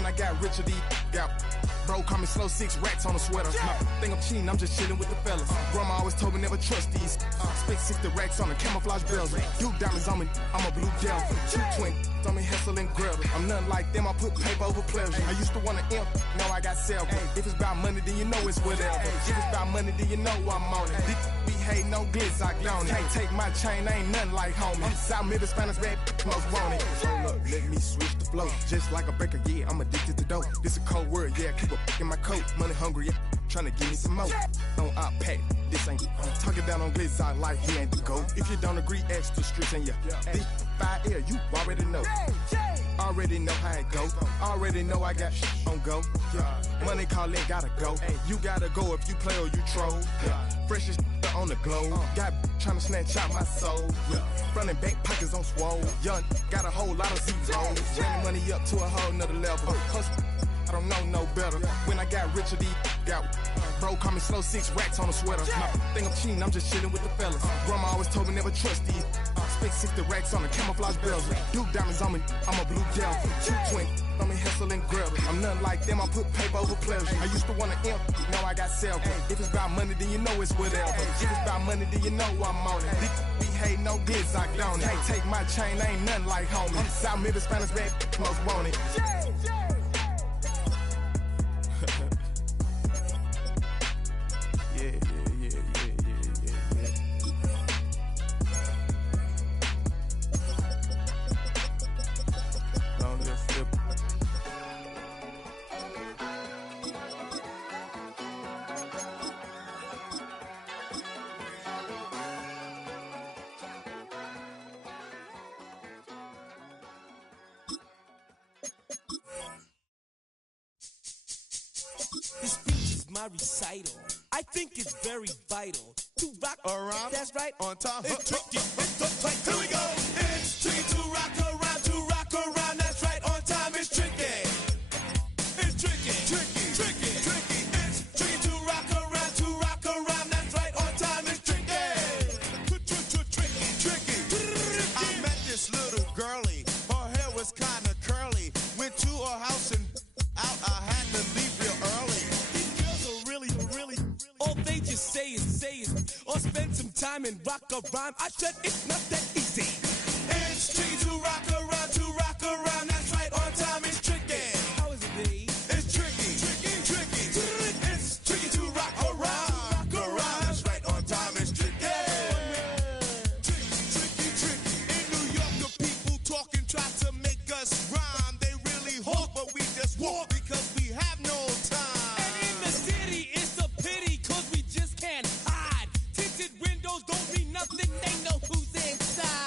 When I got richer, got bro, call me slow, 6 racks on a sweater. My think I'm cheating, I'm just chilling with the fellas. Grandma always told me never trust these. Spent 60 racks on the camouflage bells. Duke diamonds on me, I'm a blue devil. 220 on me, Hessel and Gretel. I'm nothing like them, I put paper over pleasure. I used to want to imp, now I got several. If it's about money, then you know it's whatever. If it's about money, then you know I'm on it. Be hating no glitz, I gone it. Can't take my chain, I ain't nothing like homie. South Middle Spanish red, most want it. Hold up, let me switch the flow. Just like a baker, yeah, I'm addicted to dope. This a cold word, yeah, keep a in my coat. Money hungry, yeah, tryna give me some more. On our pack, this ain't talking down on glitz, I like he ain't the go. If you don't agree, ask the streets and yeah. This 5 air, you already know. Already know how it go. Already know I got on go. Money call it, gotta go. You gotta go if you play or you troll. Freshest on the globe. Got tryna snatch out my soul. Front and back pockets on swole. Young, got a whole lot of zeros. Running money up to a whole nother level. Hustle, I don't know no better. When I got richer, got bro, call me slow, 6 racks on a sweater. My think I'm cheating, I'm just chilling with the fellas. Grandma always told me never trust these. Spent 60 racks on the camouflage bells. Duke diamonds on me, I'm a blue devil. 220 on me, Hessel and Gretel. I'm nothing like them, I put paper over pleasure. I used to want to imp, now I got several. If it's about money, then you know it's whatever. If it's about money, then you know I'm on it. Be hating no glitz, I gone it. Can't take my chain, I ain't nothing like homie. South Middle Spanish red, most want it. This speech is my recital. I think it's very vital to rock around. That's right, on time. It's tricky. It's the place. Here we go. It's tricky to rock around. To rock around. That's right, on time. It's tricky. It's tricky. Tricky. Tricky. Tricky. It's tricky to rock around. To rock around. That's right, on time. It's tricky. Tricky. Tricky. I met this little girlie. Her hair was kind of curly. Went to her house and out. I had to leave real early. All they just say is, or spend some time and rock a rhyme. I said it's not that easy. It's tricky to rock around, that's right, on time it's tricky. How is it, B? It's tricky. It's tricky to rock around, that's right, on time it's tricky. Tricky. In New York, the people talking try to make us rhyme. They really hope, but we just walk because we have no time. And in the city, it's a pity, cause we just can't hide. Tinted windows don't mean nothing, they know who's inside.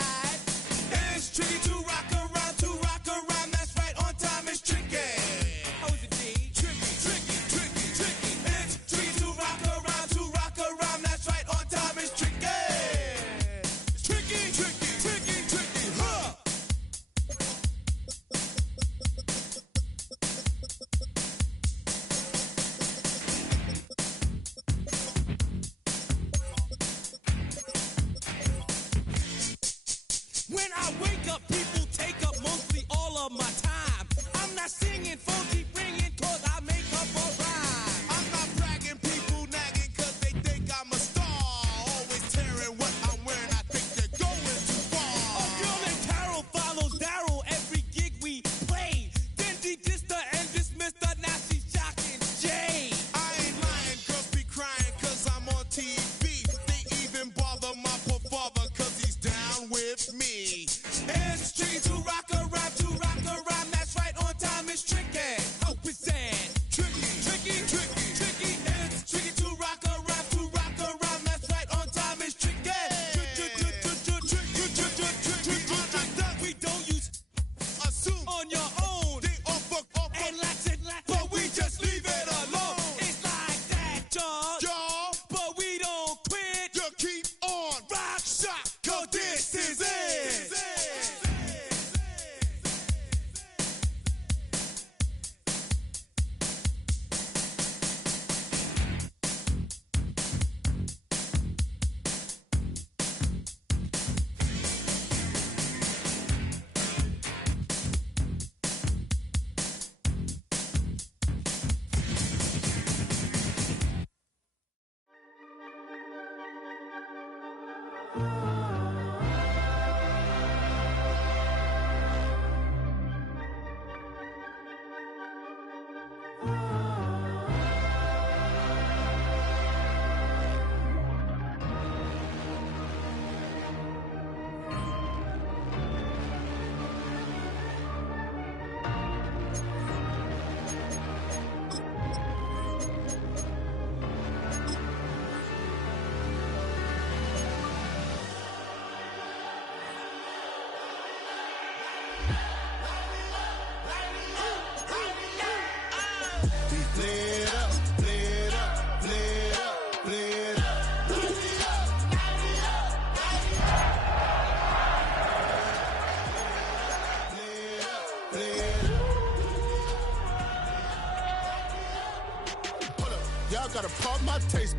Y'all gotta pump my taste.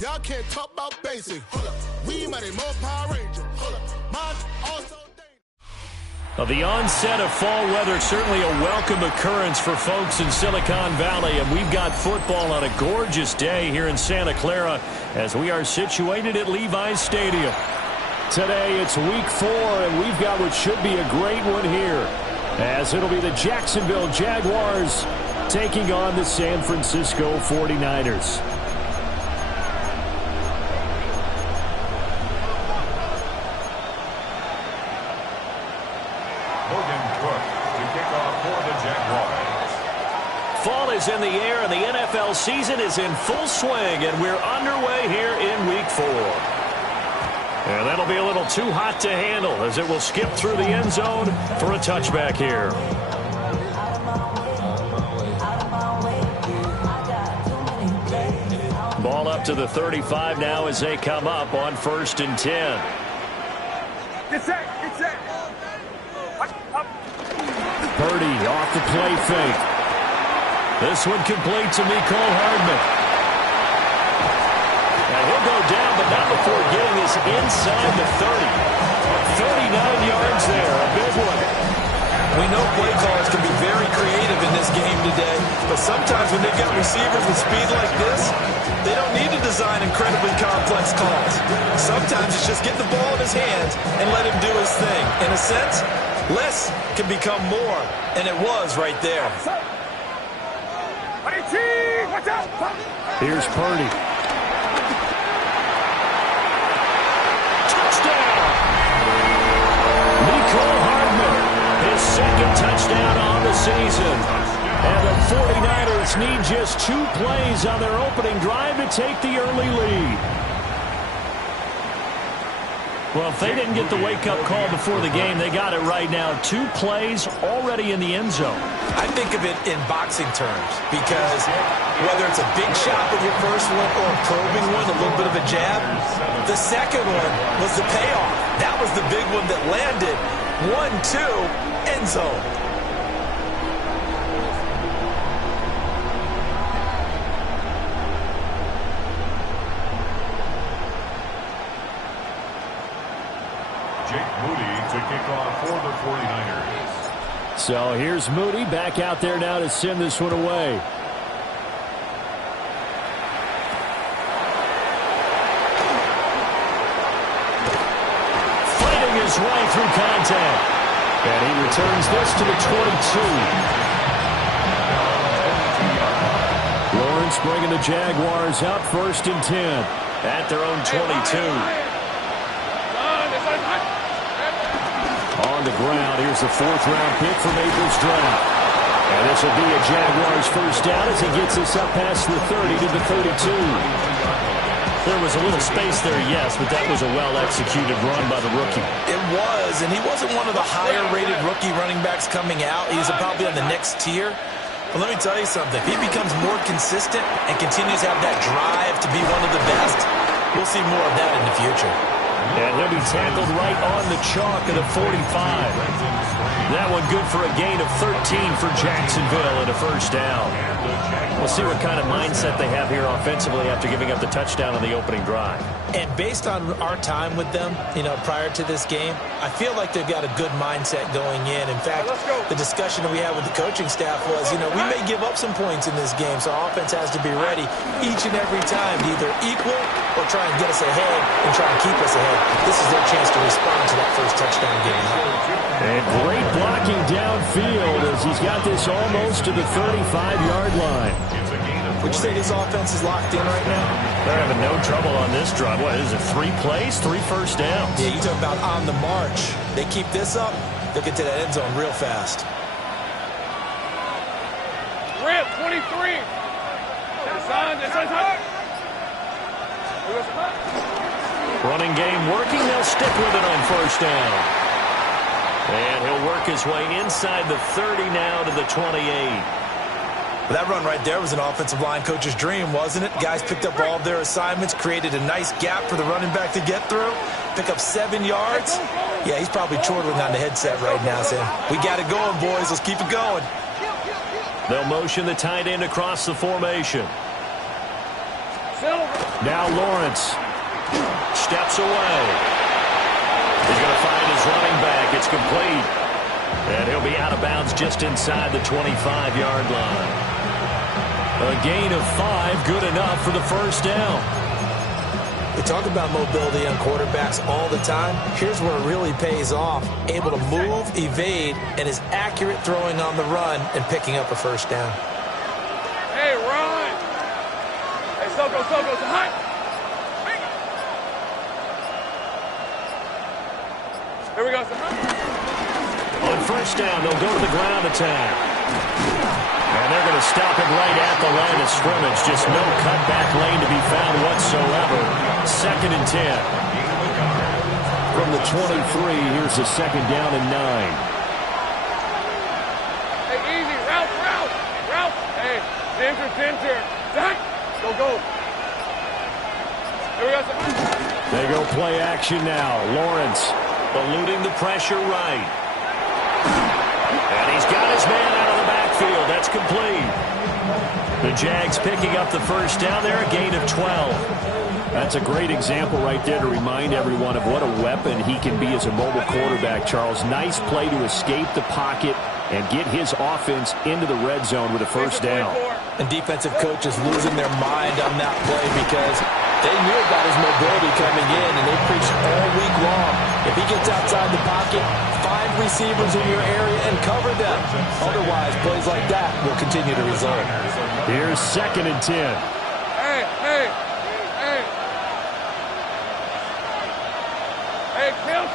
Y'all can't talk about basic. We might more Power Ranger. Mine also. Well, the onset of fall weather, certainly a welcome occurrence for folks in Silicon Valley, and we've got football on a gorgeous day here in Santa Clara as we are situated at Levi's Stadium. Today it's week 4, and we've got what should be a great one here, as it'll be the Jacksonville Jaguars taking on the San Francisco 49ers. Fall is in the air, and the NFL season is in full swing, and we're underway here in week 4. And that'll be a little too hot to handle as it will skip through the end zone for a touchback here. Ball up to the 35 now as they come up on 1st and 10. Get set, get set. Purdy off the play fake. This one complete to Mecole Hardman. And he'll go down, but not before getting us inside the 30. 39 yards there, a big one. We know play callers can be very creative in this game today, but sometimes when they've got receivers with speed like this, they don't need to design incredibly complex calls. Sometimes it's just get the ball in his hands and let him do his thing. In a sense, less can become more, and it was right there. Here's Purdy. Touchdown! Mecole Hardman, his second touchdown on the season. And the 49ers need just 2 plays on their opening drive to take the early lead. Well, if they didn't get the wake-up call before the game, they got it right now. 2 plays already in the end zone. I think of it in boxing terms because whether it's a big shot with your first one or a probing one, a little bit of a jab, the second one was the payoff. That was the big one that landed. 1-2, end zone. So here's Moody back out there now to send this one away. Fighting his way through contact. And he returns this to the 22. Lawrence bringing the Jaguars up 1st and 10 at their own 22. On the ground, here's the 4th-round pick from April's draft. And this will be a Jaguars first down as he gets us up past the 30 to the 32. There was a little space there, yes, but that was a well-executed run by the rookie. It was, and he wasn't one of the higher-rated rookie running backs coming out. He's probably on the next tier. But let me tell you something. If he becomes more consistent and continues to have that drive to be one of the best, we'll see more of that in the future. And he'll be tackled right on the chalk at the 45. That one good for a gain of 13 for Jacksonville and a first down. We'll see what kind of mindset they have here offensively after giving up the touchdown on the opening drive. And based on our time with them, prior to this game, I feel like they've got a good mindset going in. In fact, the discussion that we had with the coaching staff was, we may give up some points in this game, so our offense has to be ready each and every time to either equal or try and get us ahead and try and keep us ahead. This is their chance to respond to that first touchdown game. And great blocking downfield as he's got this almost to the 35-yard line. Would you say this offense is locked in right now? They're having no trouble on this drive. What is it, 3 plays, 3 first downs? Yeah, you talk about on the march. They keep this up, they'll get to that end zone real fast. Rip, 23. Running game working. They'll stick with it on first down. And he'll work his way inside the 30 now to the 28. Well, that run right there was an offensive line coach's dream, wasn't it? Guys picked up all of their assignments, created a nice gap for the running back to get through, pick up 7 yards. Yeah, he's probably chortling on the headset right now saying, we got it going, boys. Let's keep it going. They'll motion the tight end across the formation. Now Lawrence steps away. He's going to find his running back. It's complete. And he'll be out of bounds just inside the 25-yard line. A gain of 5, good enough for the first down. We talk about mobility on quarterbacks all the time. Here's where it really pays off. Able to move, evade, and is accurate throwing on the run and picking up a first down. Hey, run! Hey, Soko, hot! Here we go, On first down, they'll go to the ground attack. And they're going to stop it right at the line of scrimmage. Just no cutback lane to be found whatsoever. 2nd and 10. From the 23, here's a 2nd down and 9. Hey, easy, route! Hey, center. Zach, go. Here we go, They go play action now. Lawrence eluding the pressure right. And he's got his man out of the backfield. That's complete. The Jags picking up the first down there, a gain of 12. That's a great example right there to remind everyone of what a weapon he can be as a mobile quarterback, Charles. Nice play to escape the pocket and get his offense into the red zone with a first down. And defensive coaches losing their mind on that play because they knew about his mobility coming in, and they preached all week long. If he gets outside the pocket, find receivers in your area and cover them. Otherwise, plays like that will continue to result. Here's 2nd and 10. Hey, kill.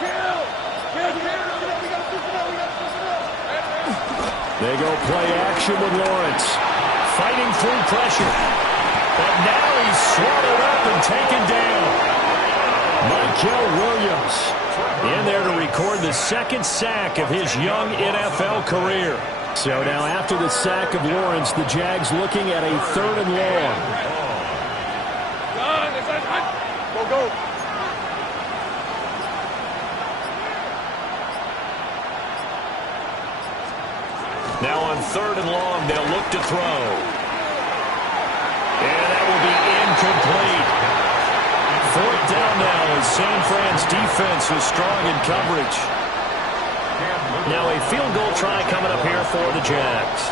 They go play action with Lawrence. Fighting through pressure. But now he's swallowed up and taken down. Michael Williams in there to record the 2nd sack of his young NFL career. So now after the sack of Lawrence, the Jags looking at a 3rd and long. Go. Now on 3rd and long, they'll look to throw. And that will be incomplete. 4th down now as San Fran's defense was strong in coverage. Now a field goal try coming up here for the Jags.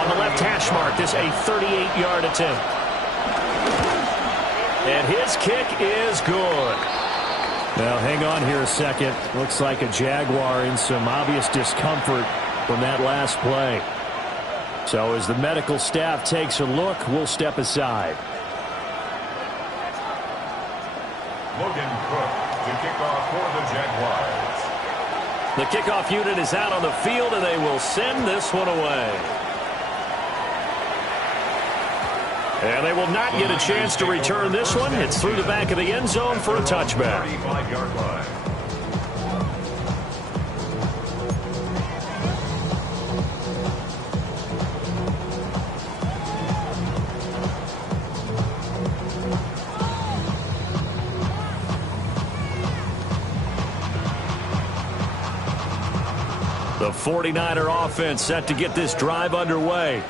On the left hash mark, this a 38-yard attempt. And his kick is good. Now hang on here a second. Looks like a Jaguar in some obvious discomfort from that last play. So as the medical staff takes a look, we'll step aside. Logan Cook to kick off for the Jaguars. The kickoff unit is out on the field, and they will send this one away. And they will not get a chance to return this one. It's through the back of the end zone for a touchback. 35-yard line. The 49er offense set to get this drive underway.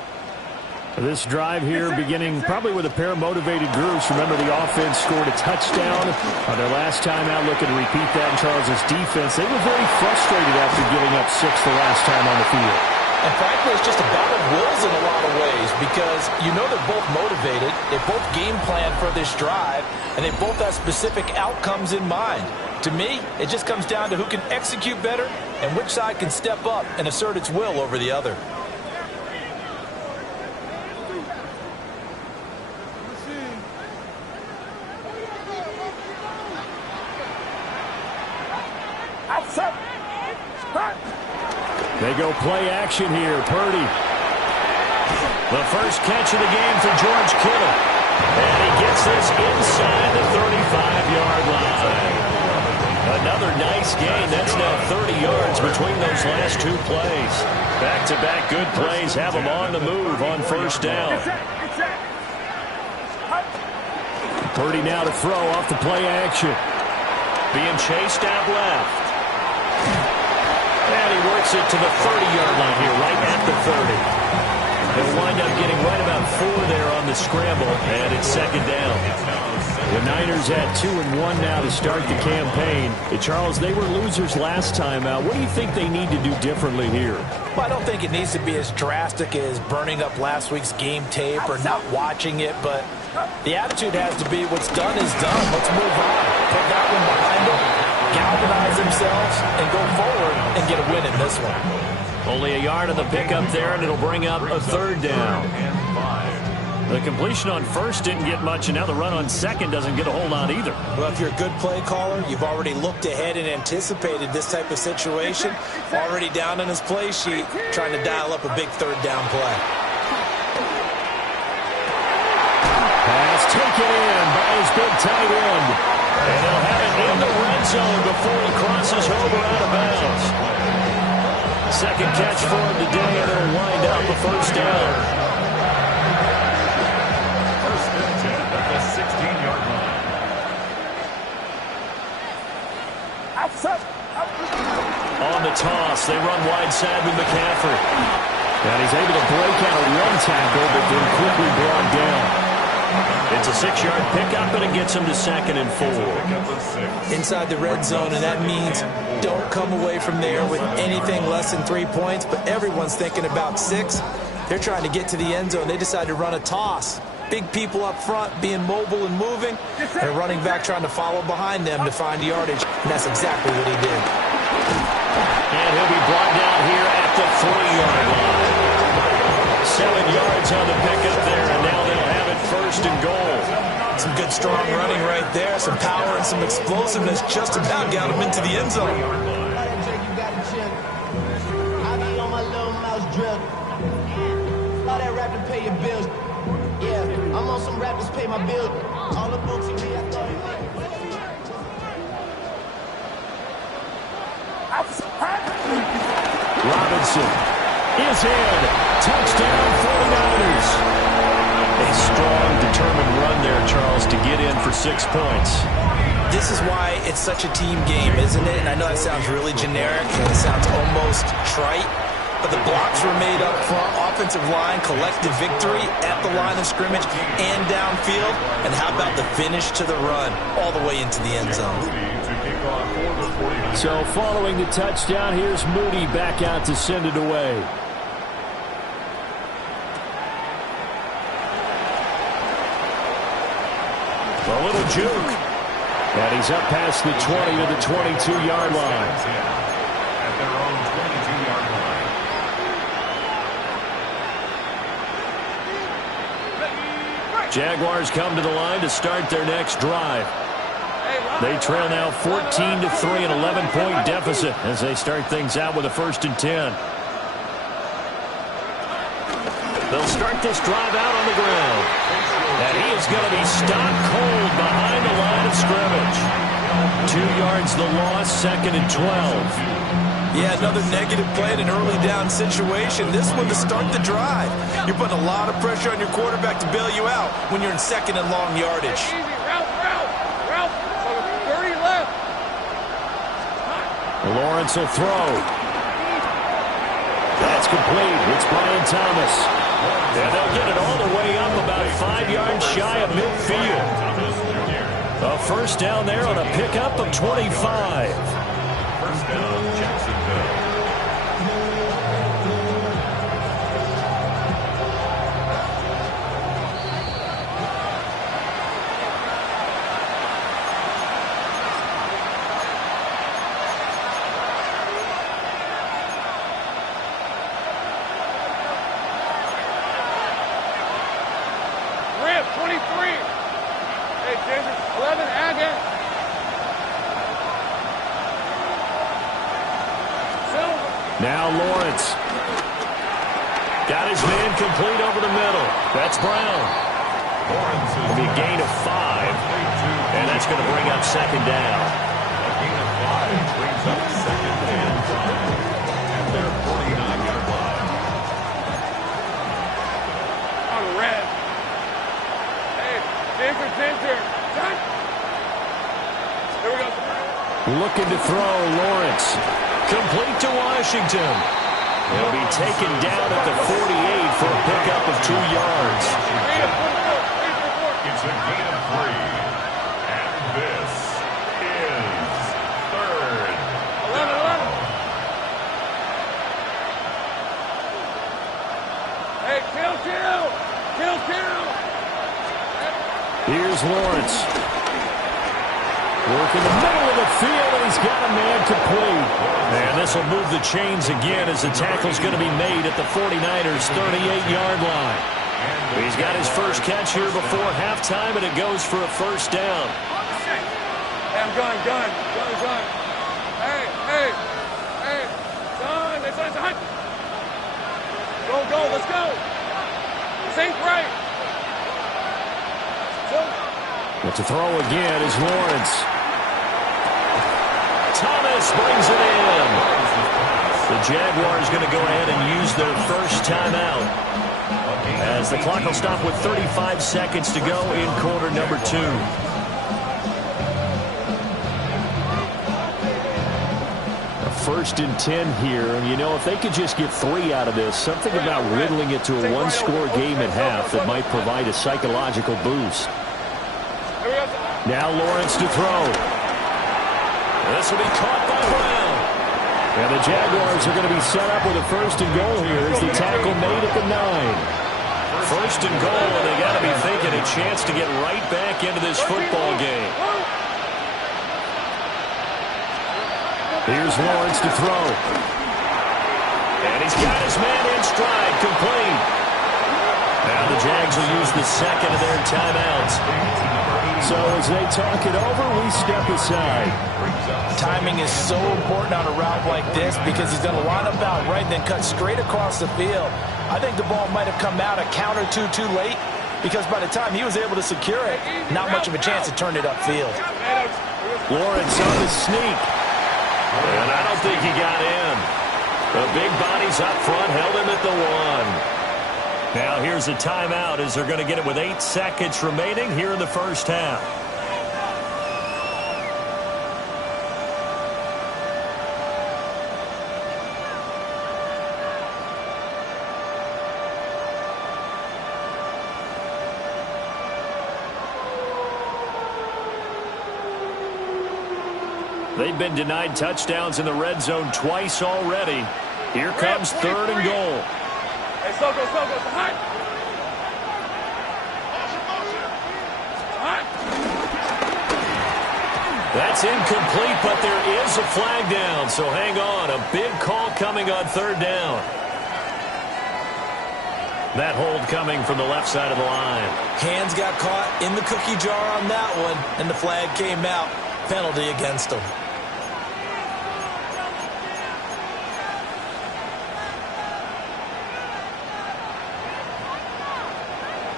This drive here beginning probably with a pair of motivated groups. Remember, the offense scored a touchdown on their last time out. Looking to repeat that in Charles's defense. They were very frustrated after giving up 6 the last time on the field. And frankly, it's just a battle of wills in a lot of ways because you know they're both motivated. They both game plan for this drive, and they both have specific outcomes in mind. To me, it just comes down to who can execute better and which side can step up and assert its will over the other. They go play action here. Purdy. The first catch of the game for George Kittle. And he gets this inside the 35-yard line. Another nice gain. That's now 30 yards between those last two plays. Back-to-back good plays have them on the move on first down. Purdy now to throw off the play action. Being chased out left. And he works it to the 30-yard line here, right at the 30. They'll wind up getting right about 4 there on the scramble, and it's second down. The Niners at 2-1 now to start the campaign. And Charles, they were losers last time out. What do you think they need to do differently here? Well, I don't think it needs to be as drastic as burning up last week's game tape or not watching it, but the attitude has to be what's done is done. Let's move on. Put that one behind them, galvanize themselves, and go forward and get a win in this one. Only a yard on the pickup there, and it'll bring up a third down. The completion on first didn't get much, and now the run on second doesn't get a hold on either. Well, if you're a good play caller, you've already looked ahead and anticipated this type of situation. Already down on his play sheet, trying to dial up a big third down play. Pass taken in by his big tight end. And they'll have it in the red zone before he crosses over out of bounds. Second catch for him today, and it'll wind up a first down. First and 10 at the 16-yard line. On the toss, they run wide side with McCaffrey. And he's able to break out of one tackle, but then quickly brought down. It's a 6-yard pickup, and it gets him to 2nd and 4. Inside the red zone, and that means don't come away from there with anything less than 3 points, but everyone's thinking about 6. They're trying to get to the end zone. They decide to run a toss. Big people up front being mobile and moving, and a running back trying to follow behind them to find yardage, and that's exactly what he did. And he'll be brought down here at the 3-yard line. 7 yards on the pickup there, and now they'll have it first and goal. Some good, strong running right there. Some power and some explosiveness just about got him into the end zone. All that rap to pay your bills. Yeah, I'm on some rappers pay my bill. All the books in me, I thought Robinson is in. Touchdown 49ers. A strong, determined run there, Charles, to get in for 6 points. This is why it's such a team game, isn't it? And I know that sounds really generic and it sounds almost trite, but the blocks were made up front. Offensive line, collective victory at the line of scrimmage and downfield. And how about the finish to the run all the way into the end zone? So following the touchdown, here's Moody back out to send it away. A little juke. And he's up past the 20 to the 22-yard line. At their own 22-yard line. Jaguars come to the line to start their next drive. They trail now 14-3, an 11-point deficit as they start things out with a 1st and 10. They'll start this drive out on the ground. And he is going to be stopped cold behind the line of scrimmage. 2 yards the loss, 2nd and 12. Yeah, another negative play in an early down situation. This one to start the drive. You're putting a lot of pressure on your quarterback to bail you out when you're in 2nd and long yardage. Easy, Ralph, 30 left. Lawrence will throw. That's complete. It's Brian Thomas. And they'll get it all the way up about 5 yards shy of midfield. A first down there on a pickup of 25. First down, Jacksonville. Rip, 23. Hey, Jason, 11, Agate. Silver. Now Lawrence. Got his man complete over the middle. That's Brown. It'll be a gain of 5. And that's going to bring up 2nd down. brings up second and 5 at their 49-yard line. On the red. Hey, ginger. Done. Here we go. Looking to throw, Lawrence. Complete to Washington. He'll be taken down at the 48 for a pickup of 2 yards. It's a gain of 3. And this is third. 11. Hey, kill. Here's Lawrence. Work in the middle of the field, and he's got a man complete. And this will move the chains again as the tackle's going to be made at the 49ers' 38-yard line. He's got his first catch here before halftime, and it goes for a first down. Hey, I'm gun. Hey. Gun. It's a hunt. Go. Let's go. This ain't right. But to throw again is Lawrence. Thomas brings it in. The Jaguars going to go ahead and use their first timeout, as the clock will stop with 35 seconds to go in quarter number 2. A 1st and 10 here, and you know, if they could just get 3 out of this, something about riddling it to a 1-score game at half that might provide a psychological boost. Now Lawrence to throw. This will be caught by Brown. And the Jaguars are going to be set up with a 1st and goal here as the tackle made at the 9. 1st and goal, and they got to be thinking a chance to get right back into this football game. Here's Lawrence to throw. And he's got his man in stride, complete. Now the Jags will use the second of their timeouts. So as they talk it over, we step aside. Timing is so important on a route like this because he's going to line up out right and then cut straight across the field. I think the ball might have come out a count or two too late because by the time he was able to secure it, not much of a chance to turn it upfield. Lawrence on the sneak. And I don't think he got in. The big bodies up front held him at the 1. Now here's a timeout as they're going to get it with 8 seconds remaining here in the first half. They've been denied touchdowns in the red zone twice already. Here comes 3rd and goal. Hey, Soko, hot. That's incomplete, but there is a flag down, so hang on. A big call coming on 3rd down. That hold coming from the left side of the line. Hands got caught in the cookie jar on that one, and the flag came out. Penalty against him.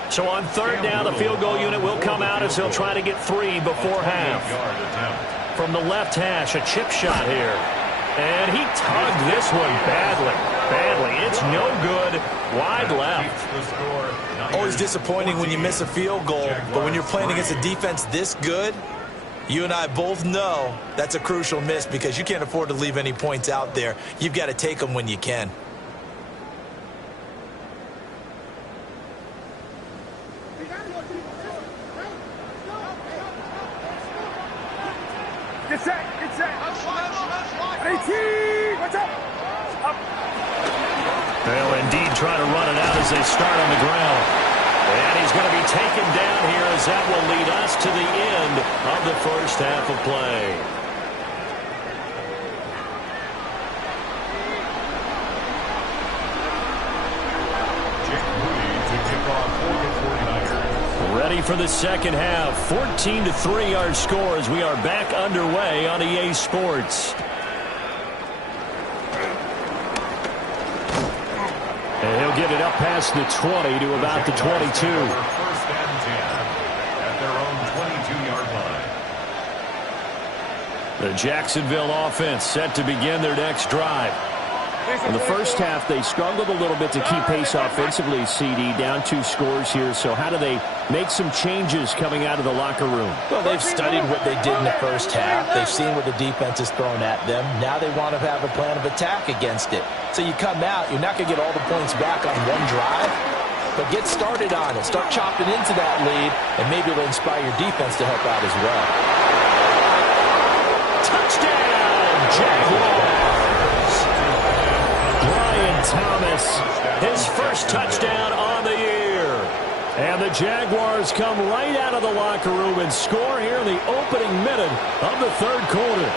So on 3rd down, the field goal unit will come out as he'll try to get 3 before half. From the left hash, a chip shot here. And he tugged this one badly. It's no good. Wide left. Always disappointing when you miss a field goal, but when you're playing against a defense this good, you and I both know that's a crucial miss because you can't afford to leave any points out there. You've got to take them when you can. Get set. 18. What's up? They'll indeed try to run it out as they start on the ground. And he's going to be taken down here as that will lead us to the end of the first half of play. Ready for the second half. 14-3 our score as we are back underway on EA Sports. And he'll get it up past the 20 to about the 22. First and 10 at their own 22-yard line. The Jacksonville offense set to begin their next drive. In the first half, they struggled a little bit to keep pace offensively, CD, down 2 scores here. So how do they make some changes coming out of the locker room? Well, they've studied what they did in the first half. They've seen what the defense has thrown at them. Now they want to have a plan of attack against it. So you come out, you're not going to get all the points back on one drive, but get started on it. Start chopping into that lead, and maybe it'll inspire your defense to help out as well. Touchdown, Jaguars! Brian Thomas, his first touchdown on the year. And the Jaguars come right out of the locker room and score here in the opening minute of the third quarter.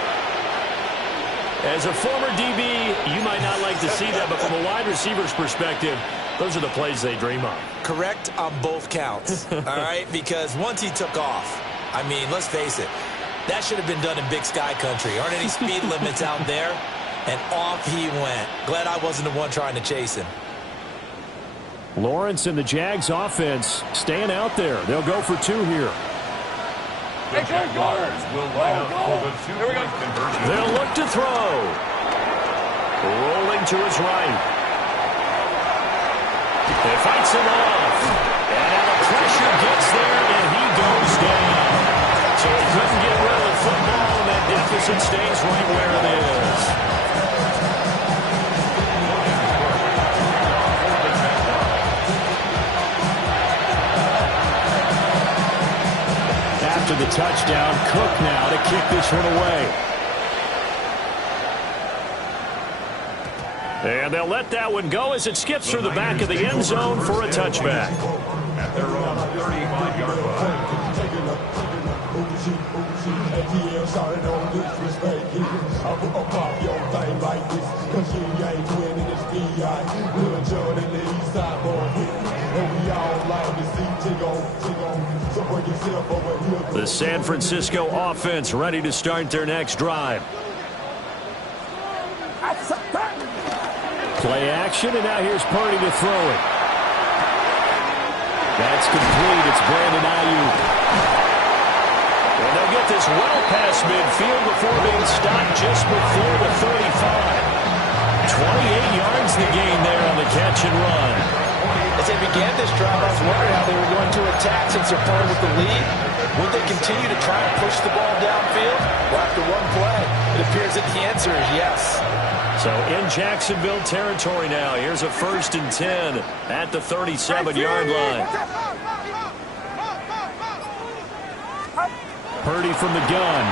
As a former DB, you might not like to see that, but from a wide receiver's perspective, those are the plays they dream of. Correct on both counts, all right? Because once he took off, I mean, let's face it, that should have been done in Big Sky Country. Aren't any speed limits out there? And off he went. Glad I wasn't the one trying to chase him. Lawrence and the Jags offense staying out there. They'll go for 2 here. The Jaguars will line up for the 2-point conversion. They'll look to throw. Rolling to his right. He fights him off. And now the pressure gets there, and he goes down. So he couldn't get rid of the football, and that deficit stays right where it is. After the touchdown, Cook now to kick this one away. And they'll let that one go as it skips through the back of the end zone for a touchback. At their own 35-yard line. The San Francisco offense ready to start their next drive. Play action, and now here's Purdy to throw it. That's complete. It's Brandon Ayuk. And they'll get this well past midfield before being stopped just before the 35. 28 yards the gain there on the catch and run. As they began this drive, I was wondering how they were going to attack since they're playing with the lead. Would they continue to try and push the ball downfield? Well, after one play, it appears that the answer is yes. So in Jacksonville territory now. Here's a 1st and 10 at the 37-yard line. Purdy from the gun.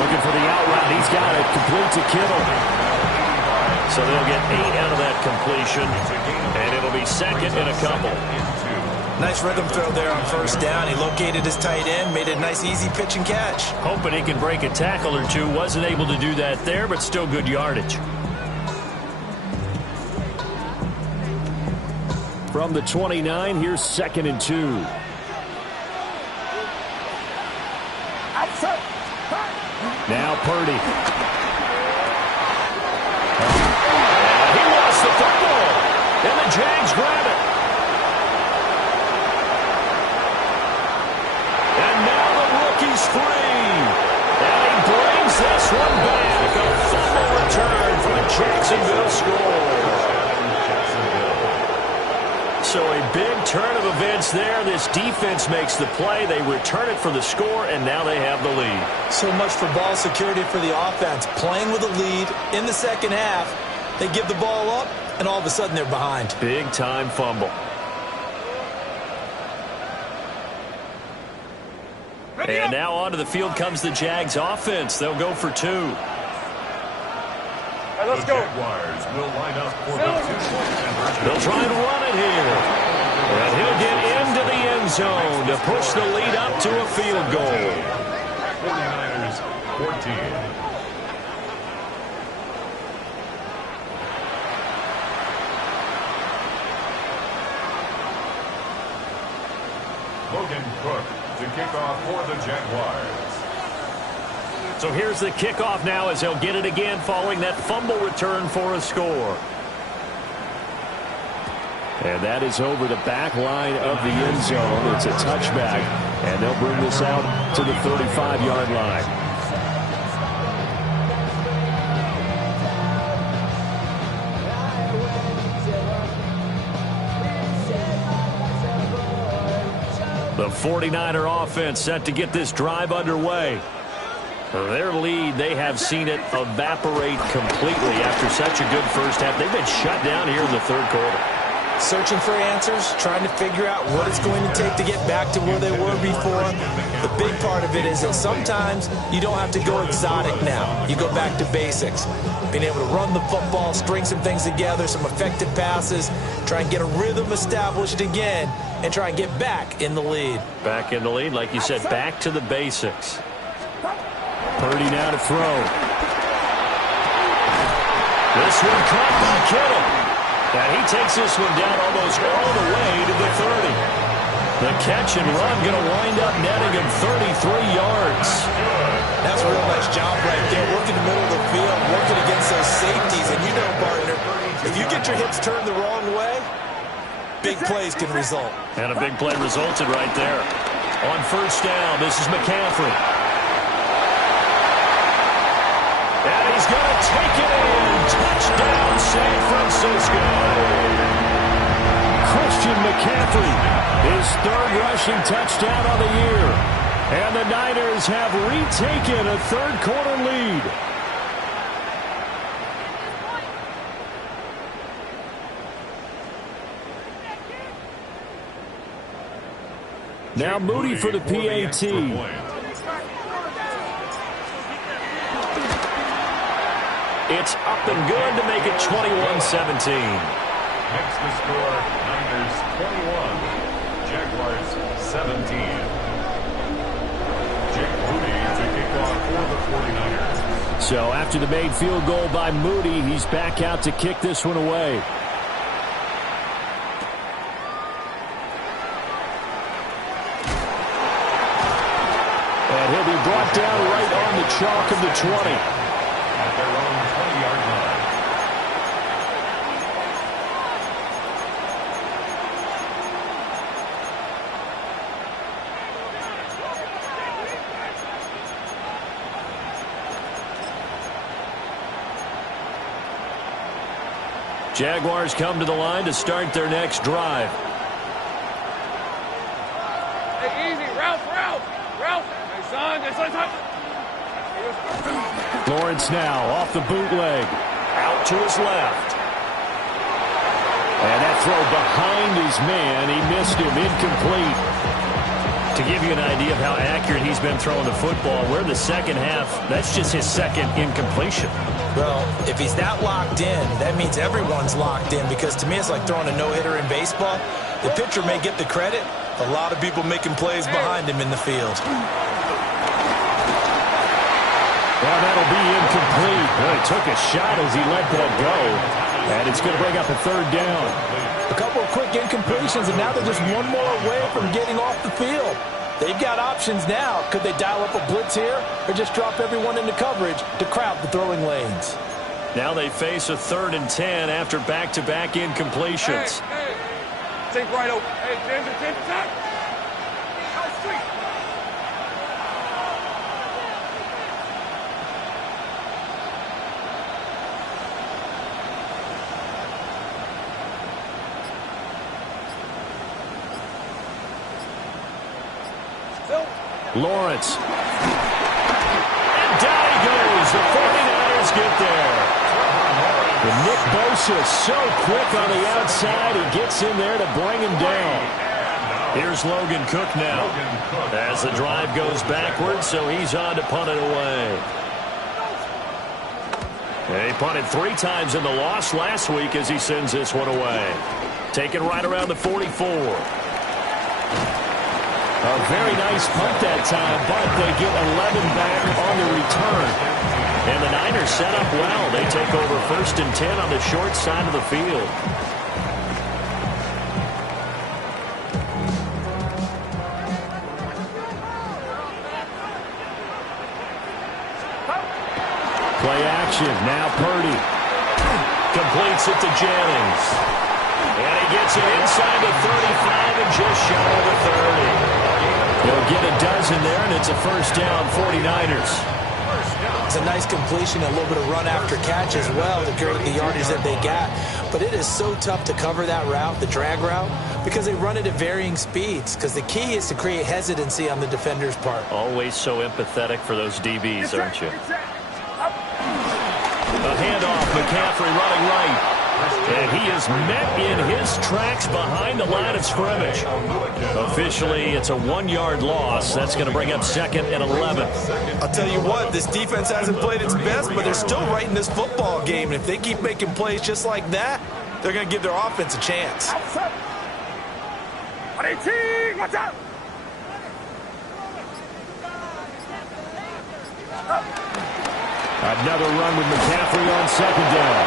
Looking for the out route. He's got it. Complete to Kittle. So they'll get 8 out of that completion, and it'll be 2nd and a couple. Nice rhythm throw there on 1st down. He located his tight end, made a nice easy pitch and catch. Hoping he can break a tackle or two. Wasn't able to do that there, but still good yardage. From the 29, here's 2nd and 2. Now Purdy. He lost the football, and the Jags grab it. And now the rookie's free. And he brings this one back. A fumble return for the Jacksonville score. So a big turn of events there. This defense makes the play. They return it for the score, and now they have the lead. So much for ball security for the offense. Playing with a lead in the second half. They give the ball up, and all of a sudden they're behind. Big-time fumble. And now onto the field comes the Jags offense. They'll go for 2. Hey, let's go. Jaguars will line up for the 2-point conversion. They'll try and run it here. And he'll get into the end zone to push the lead up to a field goal. 49ers 14. Logan Cook to kick off for the Jaguars. So here's the kickoff now as they'll get it again following that fumble return for a score. And that is over the back line of the end zone. It's a touchback, and they'll bring this out to the 35-yard line. The 49er offense set to get this drive underway. Their lead, they have seen it evaporate completely after such a good first half. They've been shut down here in the third quarter. Searching for answers, trying to figure out what it's going to take to get back to where they were before. The big part of it is that sometimes you don't have to go exotic now. You go back to basics. Being able to run the football, string some things together, some effective passes, try and get a rhythm established again, and try and get back in the lead. Back in the lead, like you said, back to the basics. Purdy now to throw. This one caught by Kittle. And he takes this one down almost all the way to the 30. The catch and run going to wind up netting him 33 yards. That's a real nice job right there. Working the middle of the field, working against those safeties. And you know, partner, if you get your hips turned the wrong way, big plays can result. And a big play resulted right there. On first down, this is McCaffrey. And he's going to take it in. Touchdown, San Francisco. Christian McCaffrey, his third rushing touchdown of the year. And the Niners have retaken a third-quarter lead. Now Moody for the PAT. It's up and good to make it 21-17. Next to score, Niners 21, Jaguars 17. Jake Moody to kick off for the 49ers. So after the made field goal by Moody, he's back out to kick this one away. And he'll be brought down right on the chalk of the 20. At their own 20-yard line. Jaguars come to the line to start their next drive. Hey, easy. Ralph. Hey, son. Lawrence now off the bootleg. Out to his left. And that throw behind his man. He missed him. Incomplete. To give you an idea of how accurate he's been throwing the football, we're in the second half. That's just his second incompletion. Well, if he's that locked in, that means everyone's locked in, because to me it's like throwing a no-hitter in baseball. The pitcher may get the credit. A lot of people making plays behind him in the field. Well, that'll be incomplete. Well, he took a shot as he let that go. And it's going to bring up a third down. A couple of quick incompletions, and now they're just one more away from getting off the field. They've got options now. Could they dial up a blitz here or just drop everyone into coverage to crowd the throwing lanes? Now they face a 3rd and 10 after back-to-back incompletions. Hey. Think right over. Hey, Ginger, time. Out street. Lawrence. And down he goes. The 49ers get there. And Nick Bosa so quick on the outside. He gets in there to bring him down. Here's Logan Cook now. As the drive goes backwards, so he's on to punt it away. And he punted 3 times in the loss last week as he sends this one away. Taken right around the 44. A very nice punt that time, but they get 11 back on the return. And the Niners set up well. They take over 1st and 10 on the short side of the field. Play action. Now Purdy completes it to Jennings. And he gets gets it inside the 35 and just shy of the 30. He'll get a dozen there, and it's a first down, 49ers. It's a nice completion, a little bit of run after catch as well to create the yardage that they got. But it is so tough to cover that route, the drag route, because they run it at varying speeds. Because the key is to create hesitancy on the defender's part. Always so empathetic for those DBs, aren't you? A handoff, McCaffrey running right. And he is met in his tracks behind the line of scrimmage. Officially, it's a 1-yard loss. That's going to bring up 2nd and 11. I'll tell you what, this defense hasn't played its best, but they're still right in this football game. And if they keep making plays just like that, they're going to give their offense a chance. Watch out! Another run with McCaffrey on 2nd down.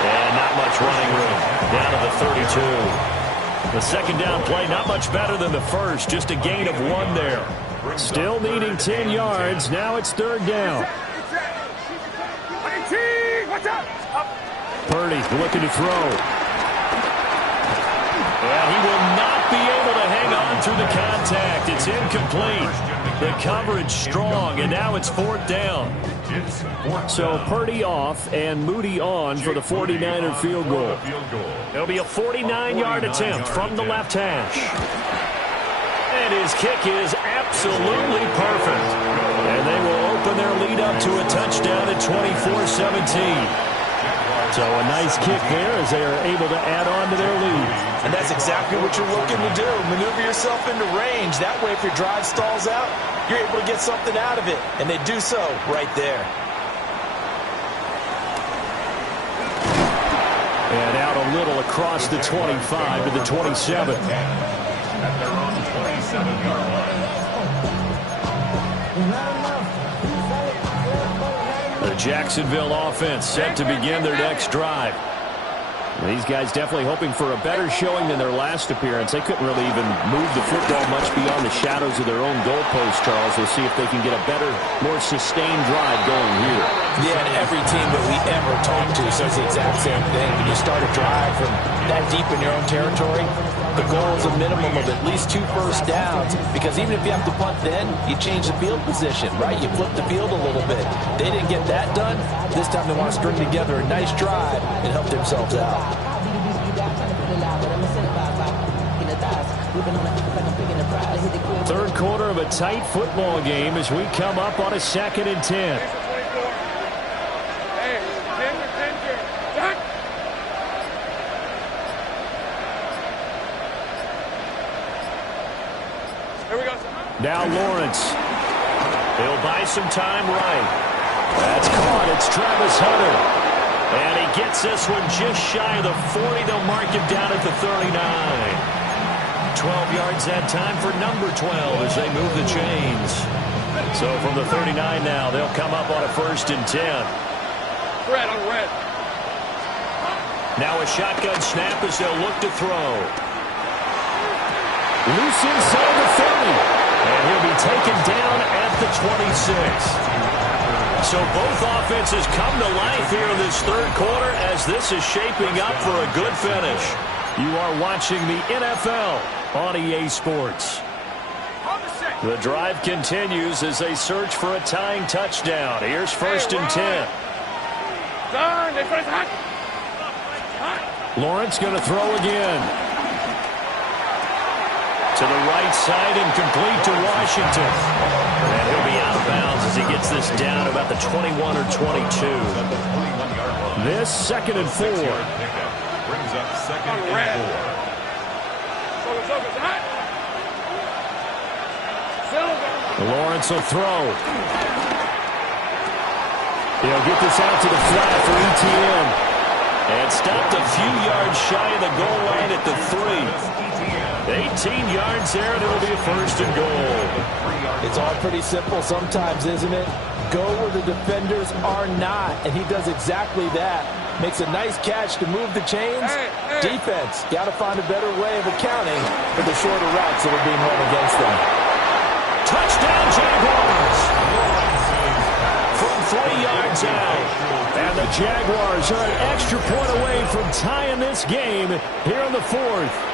And not much running room. Down to the 32. The 2nd down play, not much better than the first. Just a gain of 1 there. Still needing 10 yards. Now it's 3rd down. Purdy looking to throw. And he will not be able to hang on through the contact. It's incomplete. The coverage strong, and now it's 4th down. So Purdy off and Moody on for the 49er field goal. It'll be a 49-yard attempt from the left hash. And his kick is absolutely perfect. And they will open their lead up to a touchdown at 24-17. So a nice kick there as they are able to add on to their lead. And that's exactly what you're looking to do. Maneuver yourself into range. That way, if your drive stalls out, you're able to get something out of it. And they do so right there. And out a little across the 25 to the 27. At their own 27-yard line. The Jacksonville offense set to begin their next drive. These guys definitely hoping for a better showing than their last appearance. They couldn't really even move the football much beyond the shadows of their own goalpost, Charles. We'll see if they can get a better, more sustained drive going here. Yeah, and every team that we ever talk to says the exact same thing. When you start a drive from that deep in your own territory, the goal is a minimum of at least 2 first downs, because even if you have to punt then, you change the field position, right? You flip the field a little bit. They didn't get that done. This time they want to string together a nice drive and help themselves out. Third quarter of a tight football game as we come up on a 2nd and 10. Now Lawrence. He'll buy some time right. That's caught. It's Travis Hunter. And he gets this one just shy of the 40. They'll mark him down at the 39. 12 yards that time for number 12 as they move the chains. So from the 39 now, they'll come up on a 1st and 10. Red on red. Now a shotgun snap as they'll look to throw. Loose inside the 30. And he'll be taken down at the 26. So both offenses come to life here in this third quarter as this is shaping up for a good finish. You are watching the NFL on EA Sports. The drive continues as they search for a tying touchdown. Here's 1st and 10. Lawrence going to throw again. To the right side and complete to Washington. And he'll be out of bounds as he gets this down about the 21 or 22. This 2nd and 4. Brings up 2nd and 4. Lawrence will throw. He'll get this out to the flat for ETN. And stopped a few yards shy of the goal line at the 3. 18 yards there, and it'll be a 1st and goal. It's all pretty simple sometimes, isn't it? Go where the defenders are not, and he does exactly that. Makes a nice catch to move the chains. Defense, got to find a better way of accounting for the shorter routes that are being run against them. Touchdown, Jaguars! From 3 yards. yards out. And the Jaguars are an extra point away from tying this game here in the fourth.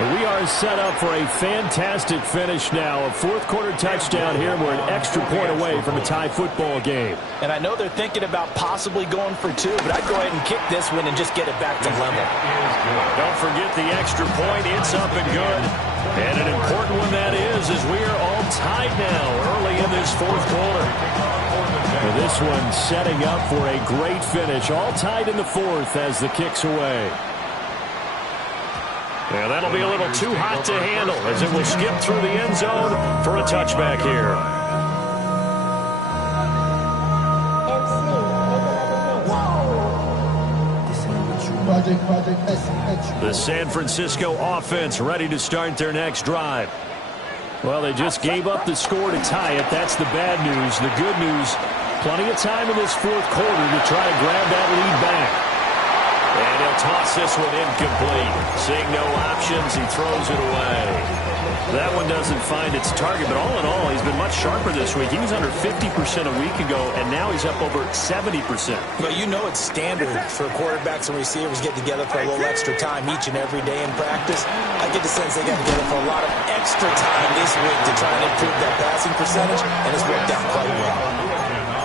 We are set up for a fantastic finish now. A fourth-quarter touchdown here. We're an extra point away from a tie football game. And I know they're thinking about possibly going for two, but I'd go ahead and kick this one and just get it back to level. Don't forget the extra point. It's up and good. And an important one that is, as we are all tied now early in this fourth quarter. And this one setting up for a great finish. All tied in the fourth as the kick's away. And that'll be a little too hot to handle as it will skip through the end zone for a touchback here. The San Francisco offense ready to start their next drive. Well, they just gave up the score to tie it. That's the bad news. The good news, plenty of time in this fourth quarter to try to grab that lead back. And he'll toss this one incomplete. Seeing no options, he throws it away. That one doesn't find its target, but all in all, he's been much sharper this week. He was under 50% a week ago, and now he's up over 70%. Well, you know it's standard for quarterbacks and receivers get together for a little extra time each and every day in practice. I get the sense they got together for a lot of extra time this week to try and improve that passing percentage, and it's worked out quite well.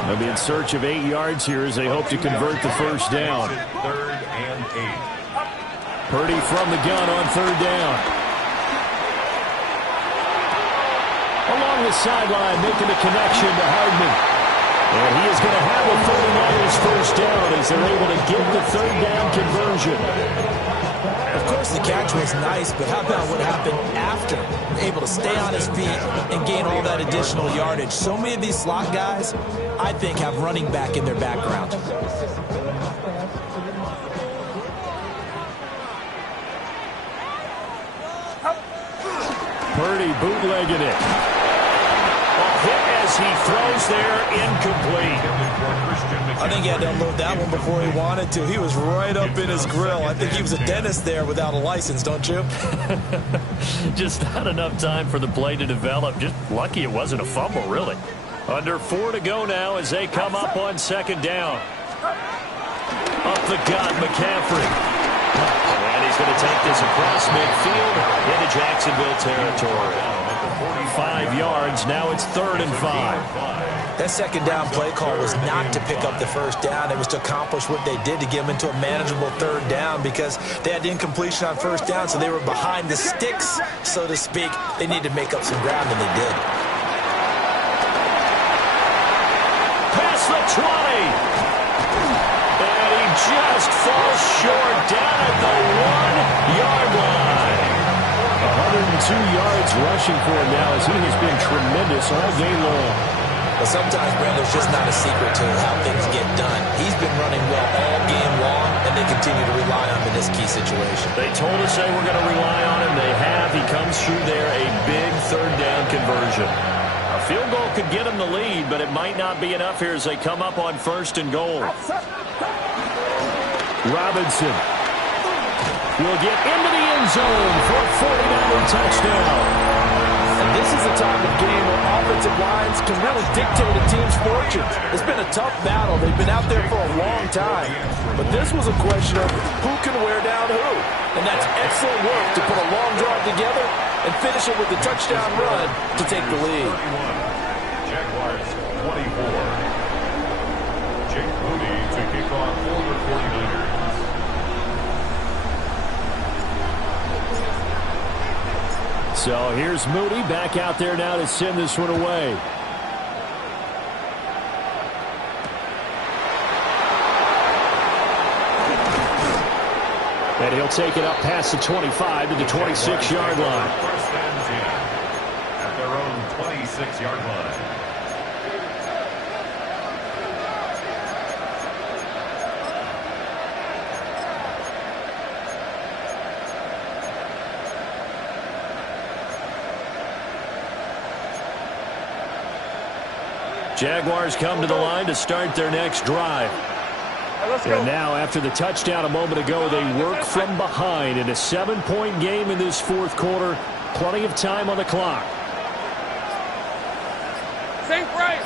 They'll be in search of 8 yards here as they hope to convert the first down. Third and 8. Purdy from the gun on third down. Along the sideline, making the connection to Hardman. And he is going to have the 49ers first down as they're able to get the third down conversion. Of course, the catch was nice, but how about what happened after? Able to stay on his feet and gain all that additional yardage. So many of these slot guys, I think, have running back in their background. Purdy bootlegging it. Hit as he throws there, incomplete. I think he had to unload that one before he wanted to. He was right up in his grill. I think he was a dentist there without a license, don't you? Just not enough time for the play to develop. Just lucky it wasn't a fumble, really. Under 4 to go now as they come up on second down. Up the gut, McCaffrey. And he's going to take this across midfield into Jacksonville territory. 5 yards. Now it's 3rd and 5. That second down play call was not to pick up the first down. It was to accomplish what they did to get them into a manageable third down because they had incompletion on first down, so they were behind the sticks, so to speak. They needed to make up some ground, and they did. Past the 20. And he just falls short down at the 1-yard line. 102 yards rushing for him now as he has been tremendous all day long. But sometimes, Brand, there's just not a secret to how things get done. He's been running well all game long, and they continue to rely on him in this key situation. They told us they were going to rely on him. They have. He comes through there, a big third down conversion. A field goal could get him the lead, but it might not be enough here as they come up on 1st and goal. Robinson will get into the end zone for a 49er touchdown. And this is a type of game where offensive lines can really dictate a team's fortunes. It's been a tough battle. They've been out there for a long time. But this was a question of who can wear down who. And that's excellent work to put a long drive together and finish it with a touchdown run to take the lead. Jaguars 24. Jake Moody to kick off for the 49ers. So here's Moody back out there now to send this one away. And he'll take it up past the 25 to the 26-yard line. First and 10 at their own 26-yard line. Jaguars come to the line to start their next drive. And now, after the touchdown a moment ago, they work from behind in a 7-point game in this fourth quarter. Plenty of time on the clock. Sink right.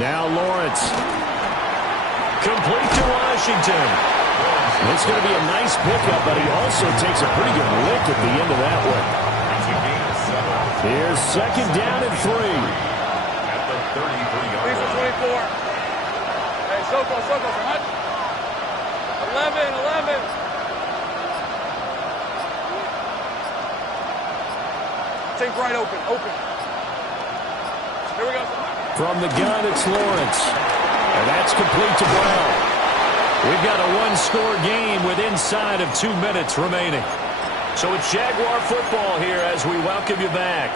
Now Lawrence. Complete to Washington. It's going to be a nice pickup, but he also takes a pretty good lick at the end of that one. Here's second down and 3. At the 33-yard line. 24. Hey, Soko, hut. 11. Take right open. Here we go. From the gun, it's Lawrence. And that's complete to Brown. We've got a one-score game with inside of 2 minutes remaining. So it's Jaguar football here as we welcome you back.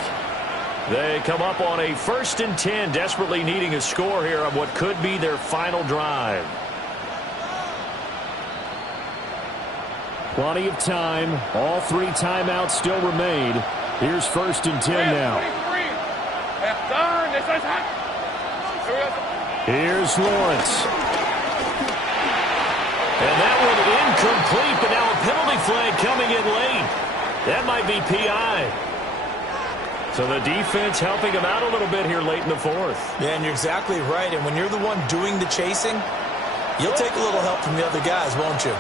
They come up on a 1st and 10, desperately needing a score here on what could be their final drive. Plenty of time. All 3 timeouts still remain. Here's 1st and 10 now. Here's Lawrence. And that one incomplete, but now a penalty flag coming in late. That might be PI. So the defense helping him out a little bit here late in the 4th. Yeah, and you're exactly right. And when you're the one doing the chasing, you'll take a little help from the other guys, won't you?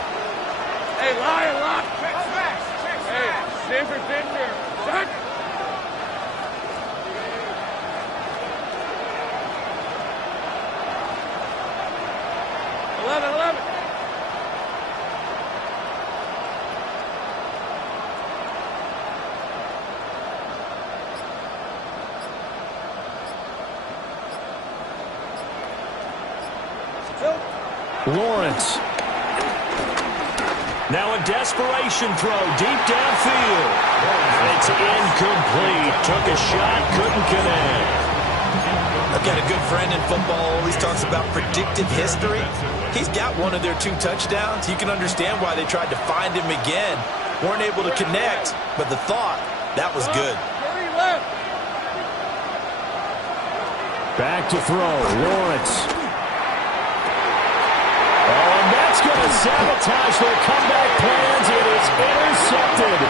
Hey, lie. Hey, Denver. Check. 11. Lawrence. Now a desperation throw deep downfield. It's incomplete. Took a shot, couldn't connect. I've got a good friend in football, always talks about predictive history. He's got one of their 2 touchdowns. You can understand why they tried to find him again. Weren't able to connect, but the thought, that was good. Back to throw. Lawrence. And that's going to sabotage their comeback plans. It is intercepted.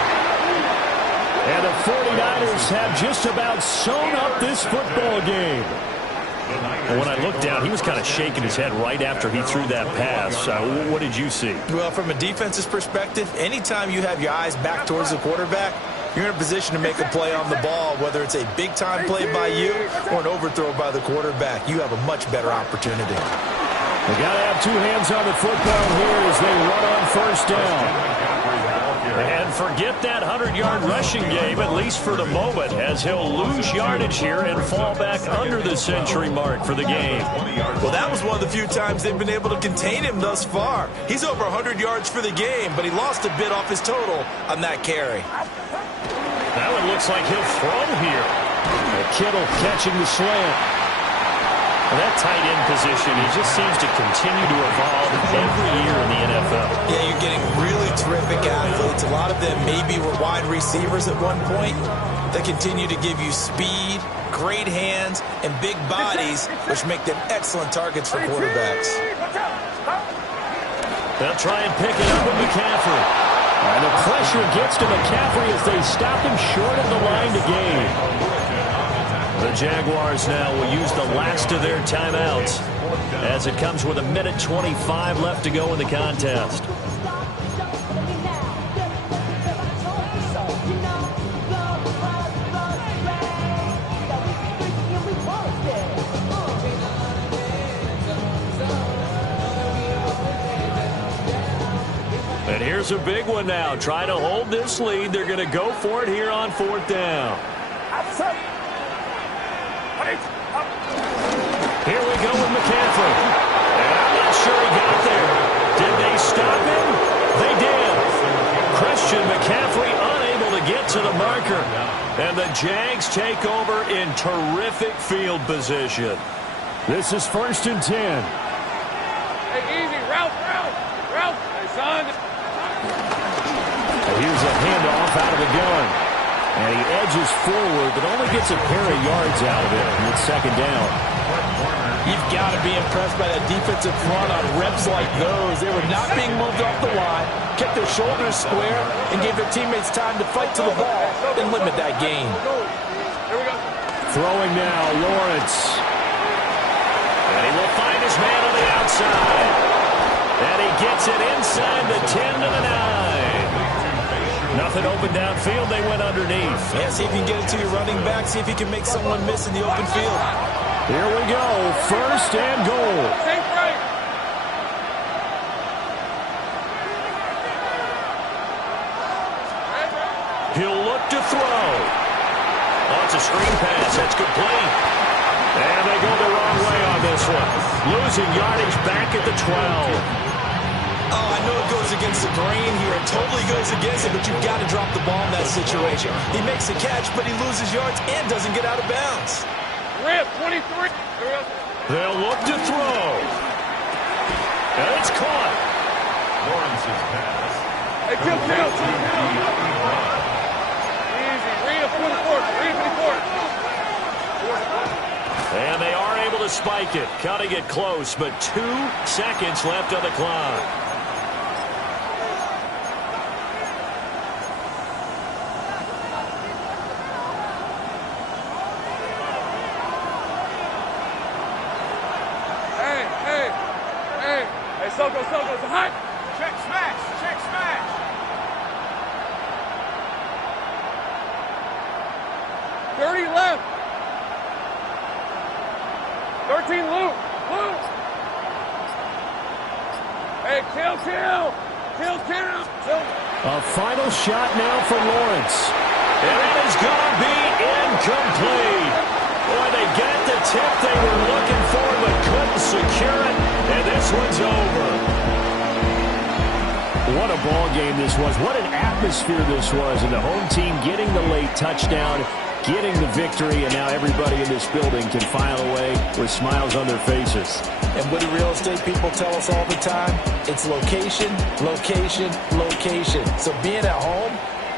And the 49ers have just about sewn up this football game. And when I looked down, he was kind of shaking his head right after he threw that pass. What did you see? Well, from a defense's perspective, anytime you have your eyes back towards the quarterback, you're in a position to make a play on the ball, whether it's a big-time play by you or an overthrow by the quarterback. You have a much better opportunity. They got to have 2 hands on the football here as they run on 1st down. And forget that 100-yard rushing game, at least for the moment, as he'll lose yardage here and fall back under the century mark for the game. Well, that was one of the few times they've been able to contain him thus far. He's over 100 yards for the game, but he lost a bit off his total on that carry. That one looks like he'll throw here. Kittle catching the slant. That tight end position, he just seems to continue to evolve every year in the NFL. Yeah, you're getting really terrific athletes. A lot of them maybe were wide receivers at one point. They continue to give you speed, great hands, and big bodies, which make them excellent targets for quarterbacks. They'll try and pick it up with McCaffrey. And the pressure gets to McCaffrey as they stop him short of the line to gain. The Jaguars now will use the last of their timeouts as it comes with 1:25 left to go in the contest. And here's a big one now. Try to hold this lead. They're going to go for it here on 4th down. Here we go with McCaffrey. And I'm not sure he got there. Did they stop him? They did. Christian McCaffrey unable to get to the marker. And the Jags take over in terrific field position. This is 1st and 10. Hey, easy. Route. Hey, son. Here's a handoff out of the gun. And he edges forward, but only gets a pair of yards out of it. And it's 2nd down. You've got to be impressed by that defensive front on reps like those. They were not being moved off the line, kept their shoulders square, and gave their teammates time to fight to the ball and limit that gain. Throwing now, Lawrence. And he will find his man on the outside. And he gets it inside the 10 to the 9. Nothing open downfield. They went underneath. Yeah, see if you can get it to your running back. See if you can make someone miss in the open field. Here we go. First and goal. He'll look to throw. Oh, it's a screen pass. That's complete. And they go the wrong way on this one. Losing yardage back at the 12. Oh, I know it goes against the grain here. It totally goes against it, but you've got to drop the ball in that situation. He makes a catch, but he loses yards and doesn't get out of bounds. Rip, 23. They'll look to throw. And it's caught. Lawrence's pass. Hey, kill. Easy. Read a 54. And they are able to spike it. Cutting it close, but 2 seconds left on the clock. Hey, Soko, it's a hot. Check smash. 30 left. 13 loop. Hey, kill. A final shot now for Lawrence. And it is going to be incomplete. Boy, they got the tip they were looking for, but couldn't secure it. And this one's over. What a ball game this was. What an atmosphere this was. And the home team getting the late touchdown, getting the victory, and now everybody in this building can file away with smiles on their faces. And what do real estate people tell us all the time? It's location. So being at home,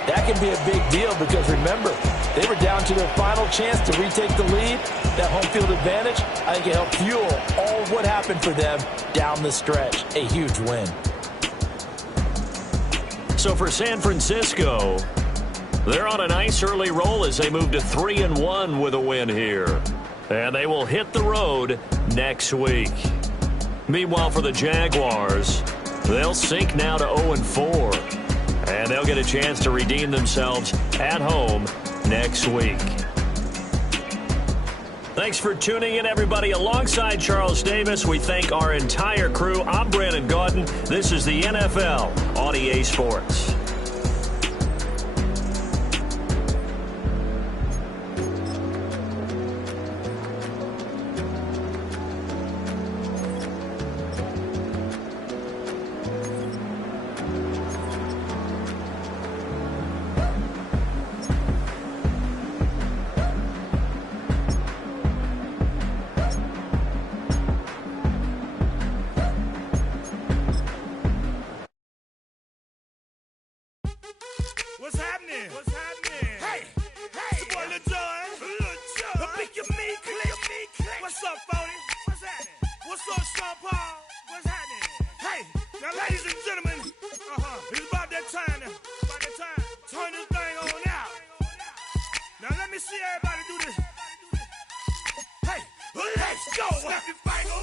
that can be a big deal because remember, they were down to their final chance to retake the lead. That home field advantage, I think it helped fuel all of what happened for them down the stretch. A huge win. So for San Francisco, they're on a nice early roll as they move to 3-1 with a win here. And they will hit the road next week. Meanwhile, for the Jaguars, they'll sink now to 0-4. And they'll get a chance to redeem themselves at home next week. Thanks for tuning in, everybody. Alongside Charles Davis, we thank our entire crew. I'm Brandon Gaudin. This is the NFL on EA Sports. See everybody do this. Hey, let's go. Snap your finger.